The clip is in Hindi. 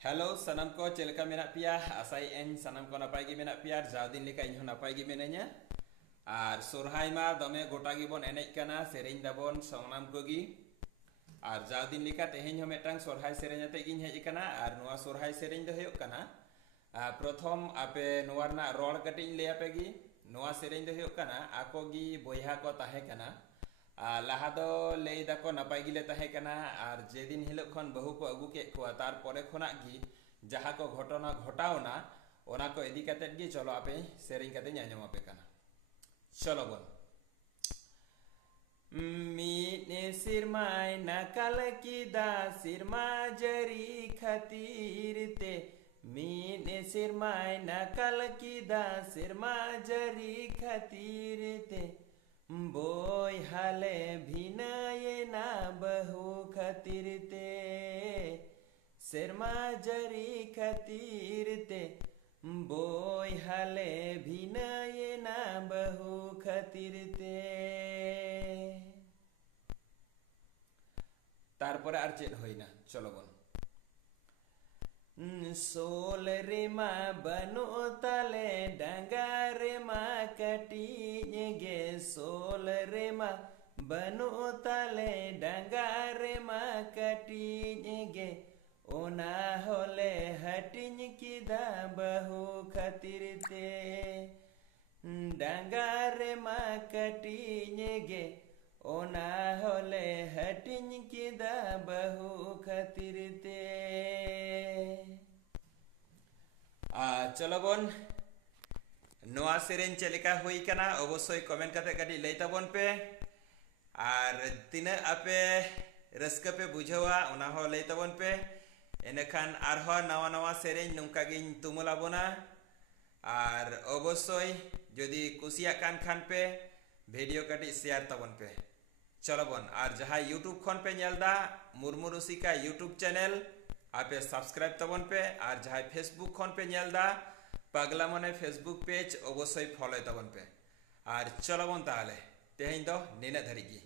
हेलो सनम को चलका मेना पिया आसाई एन सनम को नपाय गी मेना पिया जाउदिन लेका इन नपाय गी मेना냐 आर सोरहाय मा दमे गोटा गी बोन एनेज काना सेरेñ दाबोन संगनाम को गी आर जाउदिन लेका तेहेñ हो मेटांग सोरहाय सेरेñ आते गिñ हेज काना आर नोआ सोरहाय सेरेñ दो हुयुग काना प्रथम आपे नोआ रना रोड़ कटिñ ले आपे गी नोआ सेरेñ दो हुयुग काना आको गी बोयहा को ताहे काना लाहा दो लई दाको नपाय गिले ताहे काना आर जेदिन हिलोग खन बहु को अगु के को तार परे खना गी जहा को घटना घटावना ओना को इदी कातेद गी चलो आपे सेरेñ काते ᱧᱟᱧᱟᱢ आपे काना चलो बोल मीने सिरमाय नकल की दा सिरमा जरी खातिर ते मीने सिरमाय नकल की दा सिरमा जरी खातिर ते बोय हाले भिनाये ना बहु खातिर ते सिरमा जरी खातिर ते बोय हाले भिनाये ना बहु खातिर ते तारपरे आर चेद होइना चलो बोल सोल रे मा बनो ताले डांगा रे मा कटिñ गे सोल रे मा बनो ताले डांगा रे मा कटिñ गे ओना होले हटिñ किदा बहु खातिर ते डांगा रे मा कटिñ गे ओना होले हटिñ किदा बहु खातिर ते चलो बोन नोआ सेरेñ चलेका हुई काना अवश्य कमेंट काते काटी लई ताबोन पे आर तिना आपे रस्का पे बुझावा ओना हो लई ताबोन पे एनेखान आरहो नवा नवा सेरेñ नोंका गिñ तुमुलाबोना आर अवश्य जदि कुसिया कान खान पे वीडियो काटी शेयर ताबोन पे चलो बोन आर जहाँ यूट्यूब खन पे नेलदा मुर्मू रुसिका यूट्यूब चैनल आपे सब्सक्राइब ताबोन पे आर जहाँ फेसबुक खन पे नेलदा पागला मने फेसबुक पेज अवश्य फॉलो ताबोन पे आर चलो बोन ताहले तेहेñ दो निना धरी गी।